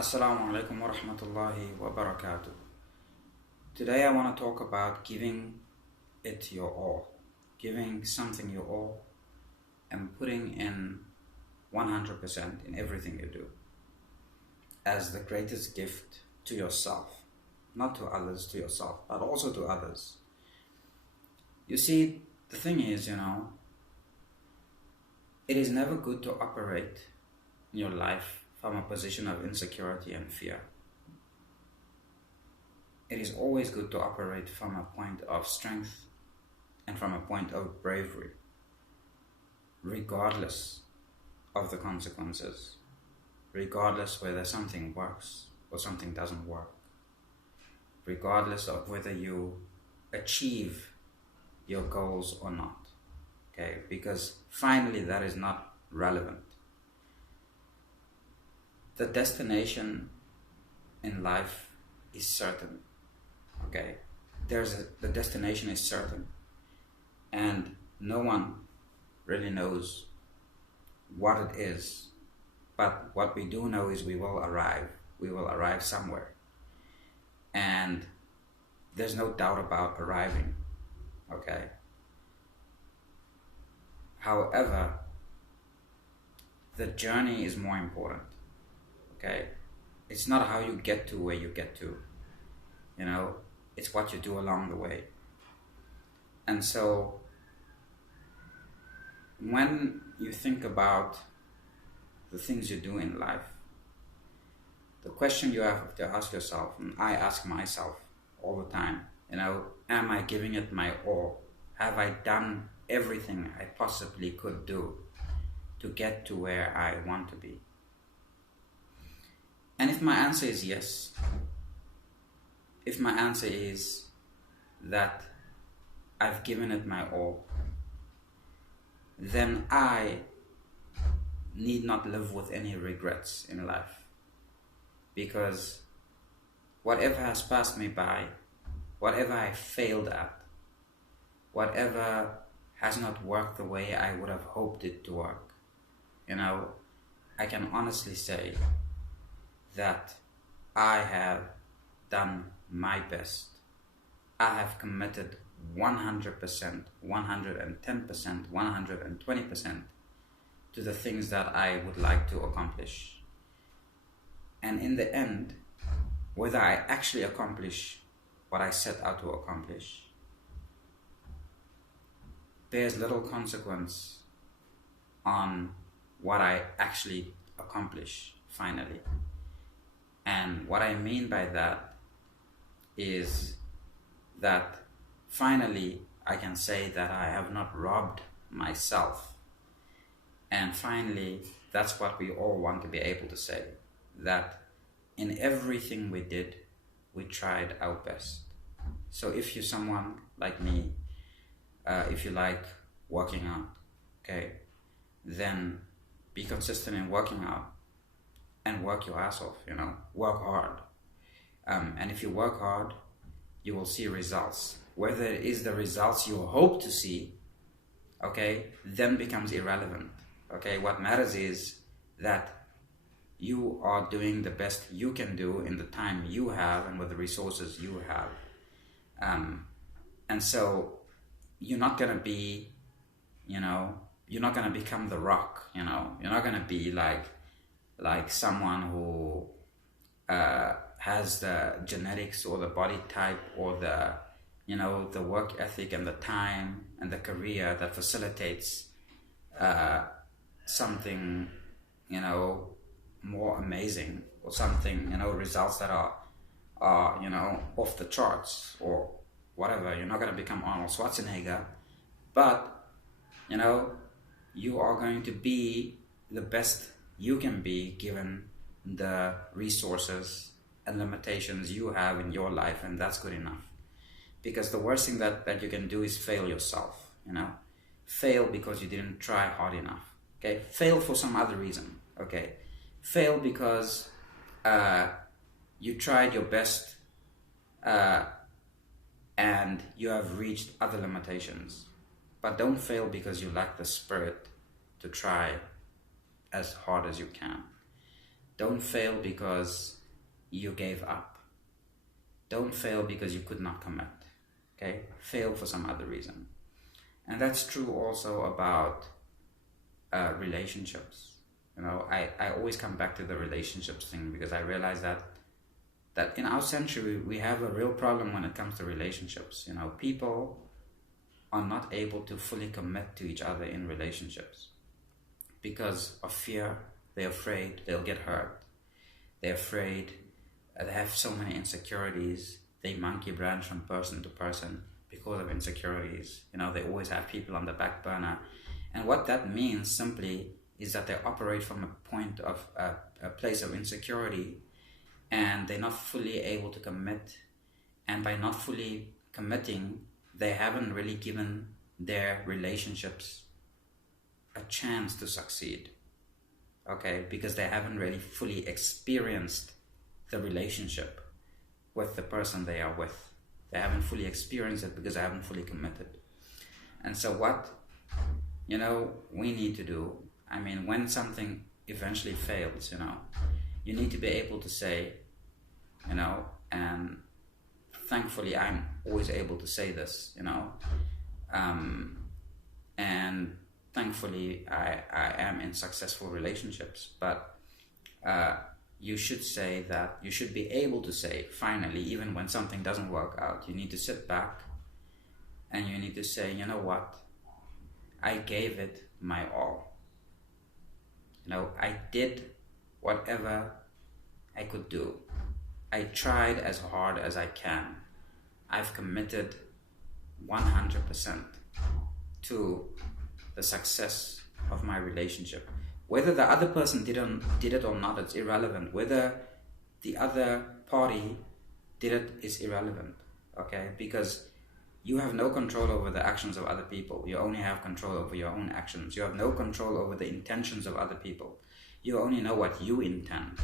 Assalamu alaikum wa rahmatullahi wa barakatuh. Today I want to talk about giving it your all, giving something your all, and putting in 100% in everything you do as the greatest gift to yourself, not to others, to yourself, but also to others. You see, the thing is, it is never good to operate in your life from a position of insecurity and fear. It is always good to operate from a point of strength and from a point of bravery, regardless of the consequences, regardless whether something works or something doesn't work, regardless of whether you achieve your goals or not. Okay, because finally that is not relevant. The destination in life is certain. Okay, the destination is certain, and no one really knows what it is. But what we do know is we will arrive. We will arrive somewhere, and there's no doubt about arriving. Okay. However, the journey is more important. Okay, it's not how you get to where you get to. It's what you do along the way. And so when you think about the things you do in life, the question you have to ask yourself, and I ask myself all the time, am I giving it my all? Have I done everything I possibly could do to get to where I want to be? And if my answer is yes, if my answer is that I've given it my all, then I need not live with any regrets in life. Because whatever has passed me by, whatever I failed at, whatever has not worked the way I would have hoped it to work, I can honestly say that I have done my best. I have committed 100%, 110%, 120% to the things that I would like to accomplish. And in the end, whether I actually accomplish what I set out to accomplish bears little consequence on what I actually accomplish finally. And what I mean by that is that finally I can say that I have not robbed myself. And finally, that's what we all want to be able to say, that in everything we did, we tried our best. So if you're someone like me, if you like working out, okay, then be consistent in working out and work your ass off, work hard. And if you work hard, you will see results. Whether it is the results you hope to see, okay, then becomes irrelevant. Okay, what matters is that you are doing the best you can do in the time you have and with the resources you have. And so you're not going to be, you're not going to become the Rock, you're not going to be like someone who has the genetics or the body type or the work ethic and the time and the career that facilitates something, more amazing, or something, results that are off the charts or whatever. You're not going to become Arnold Schwarzenegger, but you are going to be the best you can be given the resources and limitations you have in your life, and that's good enough. Because the worst thing that you can do is fail yourself. Fail because you didn't try hard enough. Okay, fail for some other reason. Okay, fail because you tried your best and you have reached other limitations. But don't fail because you lack the spirit to try as hard as you can. Don't fail because you gave up. Don't fail because you could not commit. Okay? Fail for some other reason. And that's true also about relationships. I always come back to the relationships thing because I realize that in our century we have a real problem when it comes to relationships. People are not able to fully commit to each other in relationships because of fear. They're afraid they'll get hurt. They're afraid. They have so many insecurities. They monkey branch from person to person because of insecurities. They always have people on the back burner. And what that means simply is that they operate from a point of a place of insecurity, and they're not fully able to commit. And by not fully committing, they haven't really given their relationships a chance to succeed. Okay, because they haven't really fully experienced the relationship with the person they are with. They haven't fully experienced it because they haven't fully committed. And so what we need to do, when something eventually fails, you need to be able to say, and thankfully I'm always able to say this, and thankfully I am in successful relationships, but you should say that, you should be able to say, finally, even when something doesn't work out, you need to sit back and you need to say, you know what, I gave it my all. I did whatever I could do. I tried as hard as I can. I've committed 100% to the success of my relationship. Whether the other person did it or not, it's irrelevant. Whether the other party did it is irrelevant, okay? Because you have no control over the actions of other people. You only have control over your own actions. You have no control over the intentions of other people. You only know what you intend.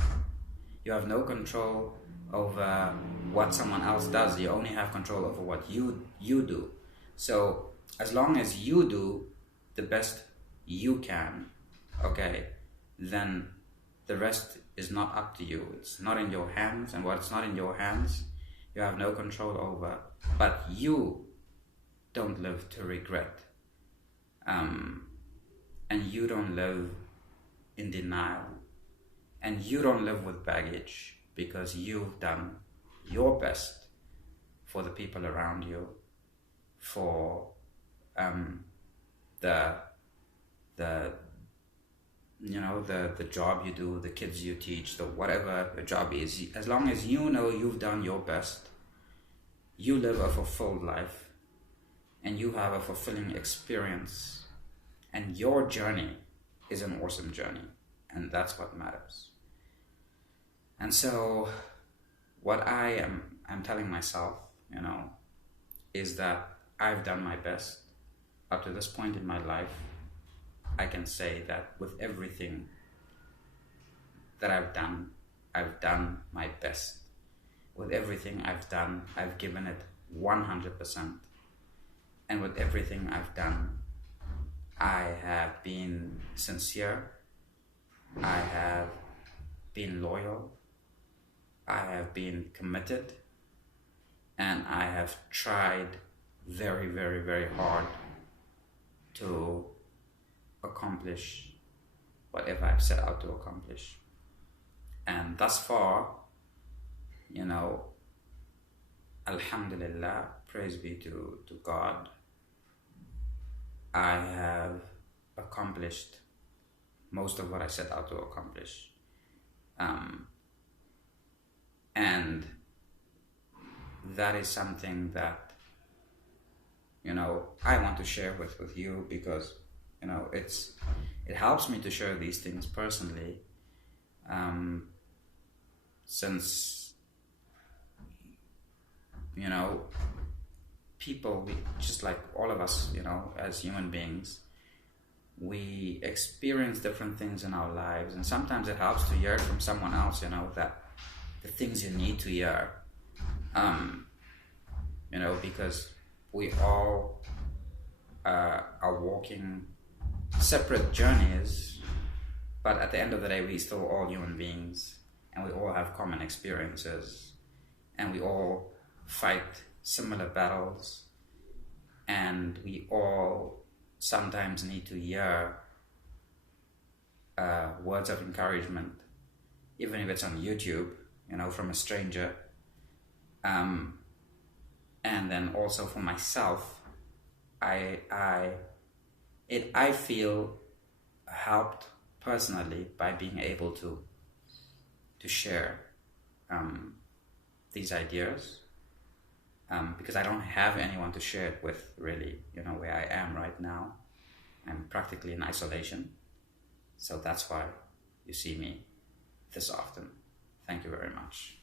You have no control over what someone else does. You only have control over what you do. So as long as you do the best you can, okay, then the rest is not up to you. It's not in your hands, and what's not in your hands, you have no control over. But you don't live to regret, and you don't live in denial, and you don't live with baggage, because you've done your best for the people around you, for the job you do, the kids you teach, the whatever the job is. As long as you know you've done your best, you live a fulfilled life, and you have a fulfilling experience, and your journey is an awesome journey, and that's what matters. And so what I'm telling myself, is that I've done my best up to this point in my life. I can say that with everything that I've done my best. With everything I've done, I've given it 100%. And with everything I've done, I have been sincere, I have been loyal, I have been committed, and I have tried very, very, very hard to accomplish whatever I've set out to accomplish. And thus far, Alhamdulillah, praise be to God, I have accomplished most of what I set out to accomplish. And that is something that, I want to share with you, because, it helps me to share these things personally, since, people, just like all of us, as human beings, we experience different things in our lives, and sometimes it helps to hear from someone else, that the things you need to hear, because we all are walking separate journeys, But at the end of the day, we still all human beings, and we all have common experiences, and we all fight similar battles, and we all sometimes need to hear words of encouragement, even if it's on YouTube, from a stranger. And then also for myself, I feel helped personally by being able to share these ideas, because I don't have anyone to share it with, really, where I am right now. I'm practically in isolation. So that's why you see me this often. Thank you very much.